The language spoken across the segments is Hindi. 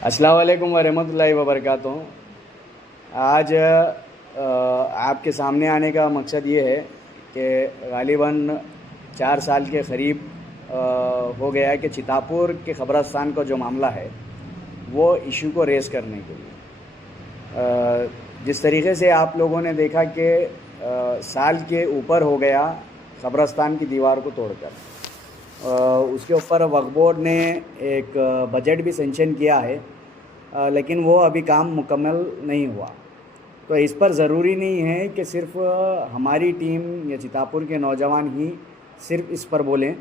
अस्सलाम वालेकुम वरहमतुल्लाहि वबरकातुहू। आज आपके सामने आने का मकसद ये है कि गालिबन 4 साल के क़रीब हो गया है कि चितापुर के क़ब्रस्तान का जो मामला है वो इशू को रेज़ करने के लिए जिस तरीक़े से आप लोगों ने देखा कि साल के ऊपर हो गया क़ब्रस्तान की दीवार को तोड़कर, उसके ऊपर वक्फ बोर्ड ने एक बजट भी सेंक्शन किया है, लेकिन वो अभी काम मुकम्मल नहीं हुआ। तो इस पर ज़रूरी नहीं है कि सिर्फ़ हमारी टीम या चितापुर के नौजवान ही सिर्फ इस पर बोलें।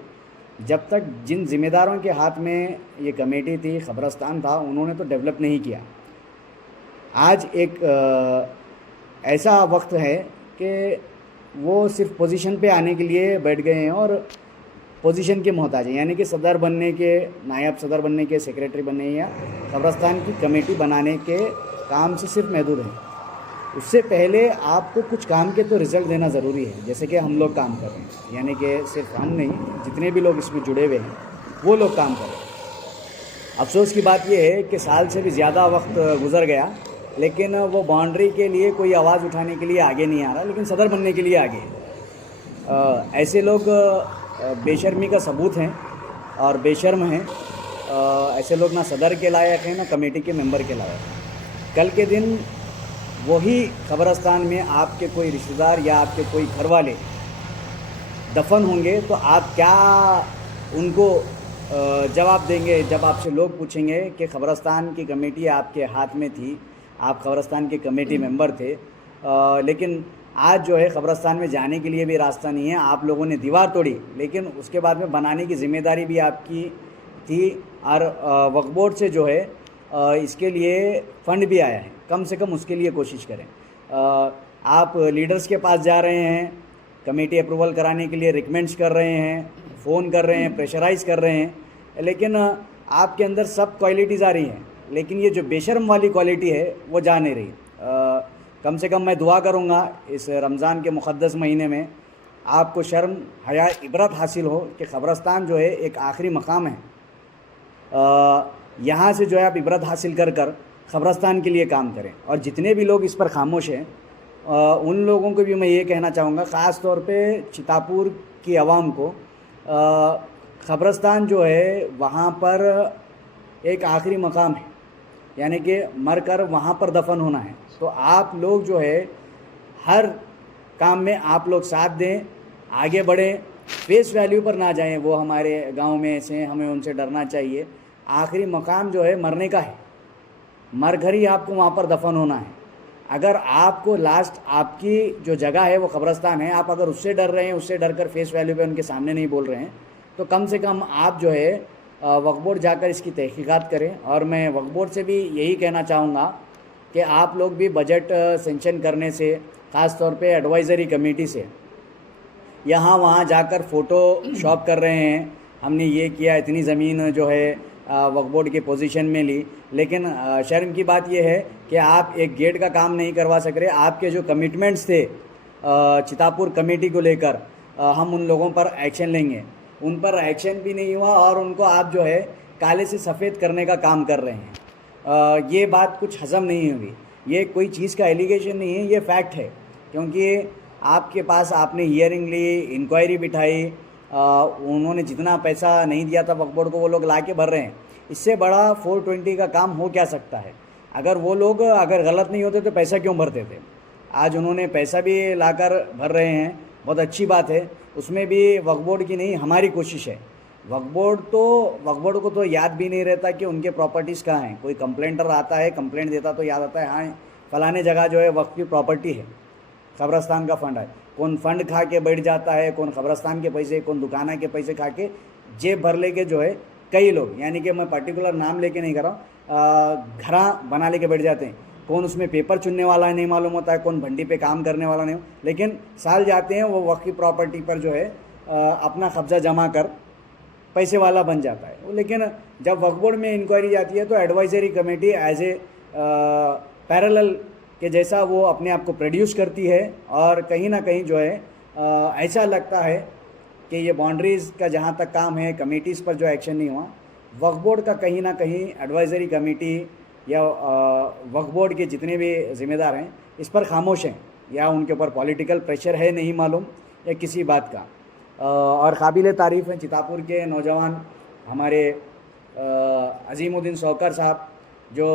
जब तक जिन ज़िम्मेदारों के हाथ में ये कमेटी थी, क़ब्रस्तान था, उन्होंने तो डेवलप नहीं किया। आज एक ऐसा वक्त है कि वो सिर्फ पोजीशन पे आने के लिए बैठ गए हैं और पोजीशन के मोहताज हैं, यानी कि सदर बनने के, नायब सदर बनने के, सेक्रेटरी बनने या क़ब्रस्तान की कमेटी बनाने के काम से सिर्फ महदूद हैं। उससे पहले आपको कुछ काम के तो रिज़ल्ट देना ज़रूरी है, जैसे कि हम लोग काम कर रहे हैं, यानी कि सिर्फ हम नहीं, जितने भी लोग इसमें जुड़े हुए हैं वो लोग काम कर रहे हैं। अफसोस की बात यह है कि साल से भी ज़्यादा वक्त गुज़र गया, लेकिन वो बाउंड्री के लिए कोई आवाज़ उठाने के लिए आगे नहीं आ रहा, लेकिन सदर बनने के लिए आगे है। ऐसे लोग बेशर्मी का सबूत हैं और बेशर्म हैं। ऐसे लोग ना सदर के लायक हैं, ना कमेटी के मेंबर के लायक हैं। कल के दिन वही क़ब्रस्तान में आपके कोई रिश्तेदार या आपके कोई घर वाले दफन होंगे तो आप क्या उनको जवाब देंगे जब आपसे लोग पूछेंगे कि क़ब्रस्तान की कमेटी आपके हाथ में थी, आप क़ब्रस्तान के कमेटी मेंबर थे, लेकिन आज जो है क़ब्रस्तान में जाने के लिए भी रास्ता नहीं है। आप लोगों ने दीवार तोड़ी, लेकिन उसके बाद में बनाने की ज़िम्मेदारी भी आपकी थी और वक्फ बोर्ड से जो है इसके लिए फ़ंड भी आया है। कम से कम उसके लिए कोशिश करें। आप लीडर्स के पास जा रहे हैं, कमेटी अप्रूवल कराने के लिए रिकमेंड्स कर रहे हैं, फ़ोन कर रहे हैं, प्रेशराइज़ कर रहे हैं, लेकिन आपके अंदर सब क्वालिटीज़ आ रही हैं, लेकिन ये जो बेशर्म वाली क्वालिटी है वो जा नहीं रही। कम से कम मैं दुआ करूँगा इस रमज़ान के मुक़द्दस महीने में आपको शर्म, हया, इबरत हासिल हो कि क़ब्रस्तान जो है एक आखिरी मकाम है। यहाँ से जो है आप इबरत हासिल कर कर क़ब्रस्तान के लिए काम करें। और जितने भी लोग इस पर खामोश हैं उन लोगों को भी मैं ये कहना चाहूँगा, ख़ास तौर पे चितापुर की आवाम को, क़ब्रस्तान जो है वहाँ पर एक आखिरी मकाम है, यानी कि मर कर वहाँ पर दफन होना है। तो आप लोग जो है हर काम में आप लोग साथ दें, आगे बढ़ें, फेस वैल्यू पर ना जाएं। वो हमारे गांव में ऐसे हैं, हमें उनसे डरना चाहिए। आखिरी मकाम जो है मरने का है, मर कर ही आपको वहाँ पर दफन होना है। अगर आपको लास्ट आपकी जो जगह है वो क़ब्रस्तान है, आप अगर उससे डर रहे हैं, उससे डर कर फेस वैल्यू पे उनके सामने नहीं बोल रहे हैं, तो कम से कम आप जो है वक्फ बोर्ड जाकर इसकी तहकीकात करें। और मैं वक्फ बोर्ड से भी यही कहना चाहूँगा कि आप लोग भी बजट सेंक्शन करने से, ख़ास तौर पे एडवाइज़री कमेटी से, यहाँ वहाँ जाकर फ़ोटो शॉप कर रहे हैं, हमने ये किया, इतनी ज़मीन जो है वक्फ बोर्ड के पोजीशन में ली, लेकिन शर्म की बात यह है कि आप एक गेट का काम नहीं करवा सक रहे। आपके जो कमिटमेंट्स थे चितापुर कमेटी को लेकर, हम उन लोगों पर एक्शन लेंगे, उन पर एक्शन भी नहीं हुआ और उनको आप जो है काले से सफ़ेद करने का काम कर रहे हैं। ये बात कुछ हज़म नहीं हुई। ये कोई चीज़ का एलिगेशन नहीं है, ये फैक्ट है, क्योंकि आपके पास आपने हियरिंग ली, इंक्वायरी बिठाई, उन्होंने जितना पैसा नहीं दिया था वक्फ बोर्ड को वो लोग ला के भर रहे हैं। इससे बड़ा 420 का काम हो क्या सकता है? अगर वो लोग अगर गलत नहीं होते तो पैसा क्यों भरते थे? आज उन्होंने पैसा भी लाकर भर रहे हैं, बहुत अच्छी बात है। उसमें भी वक्फ बोर्ड की नहीं, हमारी कोशिश है। वक्फ बोर्ड को तो याद भी नहीं रहता कि उनके प्रॉपर्टीज़ कहाँ हैं। कोई कंप्लेंटर आता है, कंप्लेंट देता तो याद आता है, हाँ फलाने जगह जो है वक्फ की प्रॉपर्टी है, क़ब्रस्तान का फ़ंड है। कौन फ़ंड खा के बैठ जाता है, कौन क़ब्रस्तान के पैसे, कौन दुकाना के पैसे खा के जेब भर लेके जो है कई लोग, यानी कि मैं पर्टिकुलर नाम लेके नहीं कर रहा हूँ, घरा बना लेके बैठ जाते हैं। कौन उसमें पेपर चुनने वाला नहीं मालूम होता है, कौन भंडी पे काम करने वाला नहीं, लेकिन साल जाते हैं वो वक्फ की प्रॉपर्टी पर जो है अपना कब्ज़ा जमा कर पैसे वाला बन जाता है। लेकिन जब वक्फ बोर्ड में इंक्वायरी जाती है तो advisory committee as a parallel के जैसा वो अपने आप को प्रोड्यूस करती है, और कहीं ना कहीं जो है ऐसा लगता है कि ये बाउंड्रीज़ का जहाँ तक काम है, कमेटीज़ पर जो एक्शन नहीं हुआ, वक्फ बोर्ड का कहीं ना कहीं एडवाइज़री कमेटी या वक्फ बोर्ड के जितने भी ज़िम्मेदार हैं इस पर खामोश हैं, या उनके ऊपर पॉलिटिकल प्रेशर है नहीं मालूम, या किसी बात का। और काबिल तारीफ़ है चितापुर के नौजवान हमारे अजीमुद्दीन शौकर साहब, जो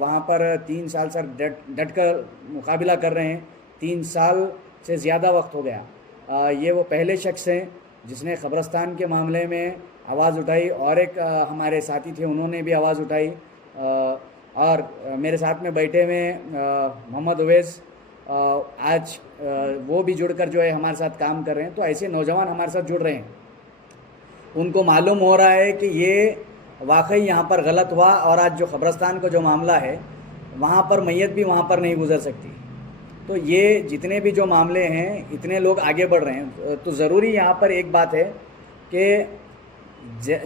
वहाँ पर 3 साल से डट कर मुकाबला कर रहे हैं। 3 साल से ज़्यादा वक्त हो गया। ये वो पहले शख्स हैं जिसने क़ब्रस्तान के मामले में आवाज़ उठाई, और एक हमारे साथी थे उन्होंने भी आवाज़ उठाई, और मेरे साथ में बैठे हुए मोहम्मद उवैस आज वो भी जुड़कर जो है हमारे साथ काम कर रहे हैं। तो ऐसे नौजवान हमारे साथ जुड़ रहे हैं, उनको मालूम हो रहा है कि ये वाकई यहाँ पर गलत हुआ, और आज जो क़ब्रस्तान का जो मामला है वहाँ पर मैयत भी वहाँ पर नहीं गुजर सकती। तो ये जितने भी जो मामले हैं इतने लोग आगे बढ़ रहे हैं, तो ज़रूरी यहाँ पर एक बात है कि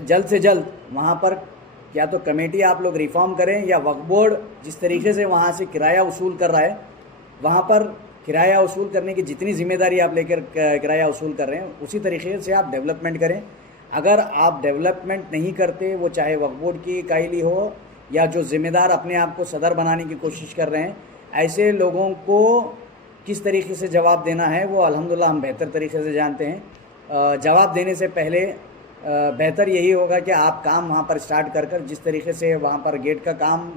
जल्द से जल्द वहाँ पर या तो कमेटी आप लोग रिफॉर्म करें, या वक्फ बोर्ड जिस तरीके से वहाँ से किराया वसूल कर रहा है, वहाँ पर किराया वसूल करने की जितनी ज़िम्मेदारी आप लेकर किराया वसूल कर रहे हैं उसी तरीके से आप डेवलपमेंट करें। अगर आप डेवलपमेंट नहीं करते, वो चाहे वक्फ बोर्ड की कायली हो या जो ज़िम्मेदार अपने आप को सदर बनाने की कोशिश कर रहे हैं, ऐसे लोगों को किस तरीके से जवाब देना है वो अल्हम्दुलिल्लाह हम बेहतर तरीके से जानते हैं। जवाब देने से पहले बेहतर यही होगा कि आप काम वहाँ पर स्टार्ट कर जिस तरीके से वहाँ पर गेट का काम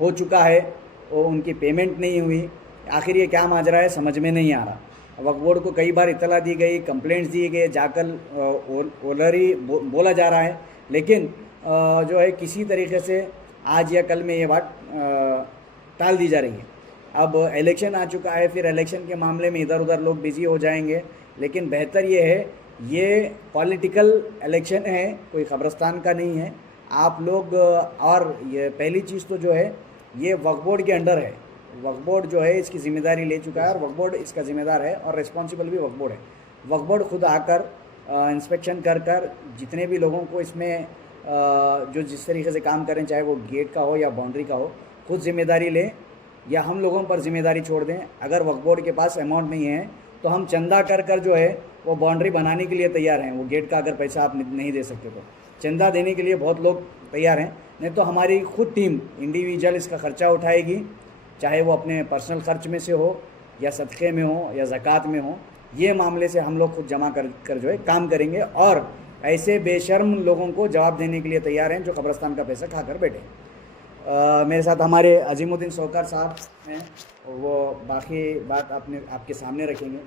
हो चुका है, वो उनकी पेमेंट नहीं हुई, आखिर ये क्या माजरा है समझ में नहीं आ रहा। वक्फ बोर्ड को कई बार इत्तला दी गई, कंप्लेंट्स दिए गए, जाकर ओलरी बोला जा रहा है, लेकिन जो है किसी तरीके से आज या कल में ये बात टाल दी जा रही है। अब इलेक्शन आ चुका है, फिर इलेक्शन के मामले में इधर उधर लोग बिज़ी हो जाएंगे, लेकिन बेहतर ये है, ये पॉलिटिकल इलेक्शन है, कोई क़ब्रस्तान का नहीं है। आप लोग और ये पहली चीज़ तो जो है ये वक्फ बोर्ड के अंडर है, वक्फ बोर्ड जो है इसकी ज़िम्मेदारी ले चुका है, और वक्फ बोर्ड इसका ज़िम्मेदार है, और रिस्पॉन्सिबल भी वक्फ बोर्ड है। वक्फ बोर्ड खुद आकर इंस्पेक्शन कर जितने भी लोगों को इसमें जो जिस तरीके से काम करें, चाहे वो गेट का हो या बाउंड्री का हो, खुद ज़िम्मेदारी लें या हम लोगों पर ज़िम्मेदारी छोड़ दें। अगर वक्फ बोर्ड के पास अमाउंट नहीं है तो हम चंदा कर जो है वो बाउंड्री बनाने के लिए तैयार हैं। वो गेट का अगर पैसा आप नहीं दे सकते तो चंदा देने के लिए बहुत लोग तैयार हैं, नहीं तो हमारी खुद टीम इंडिविजुअल इसका ख़र्चा उठाएगी, चाहे वो अपने पर्सनल ख़र्च में से हो या सदक़े में हो या ज़कात में हो। ये मामले से हम लोग खुद जमा कर जो है काम करेंगे, और ऐसे बेशर्म लोगों को जवाब देने के लिए तैयार हैं जो क़ब्रस्तान का पैसा खाकर बैठे। मेरे साथ हमारे अजीमुद्दीन शौकर साहब हैं, वो बाकी बात आपके सामने रखेंगे।